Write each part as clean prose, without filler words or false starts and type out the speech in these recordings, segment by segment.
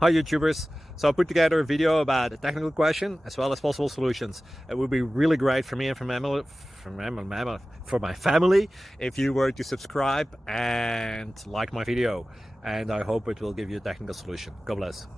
Hi YouTubers! So I put together a video about a technical question as well as possible solutions. It would be really great for me and for my family if you were to subscribe and like my video. And I hope it will give you a technical solution. God bless.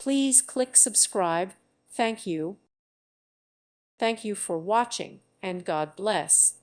Please click subscribe. Thank you. Thank you for watching, and God bless.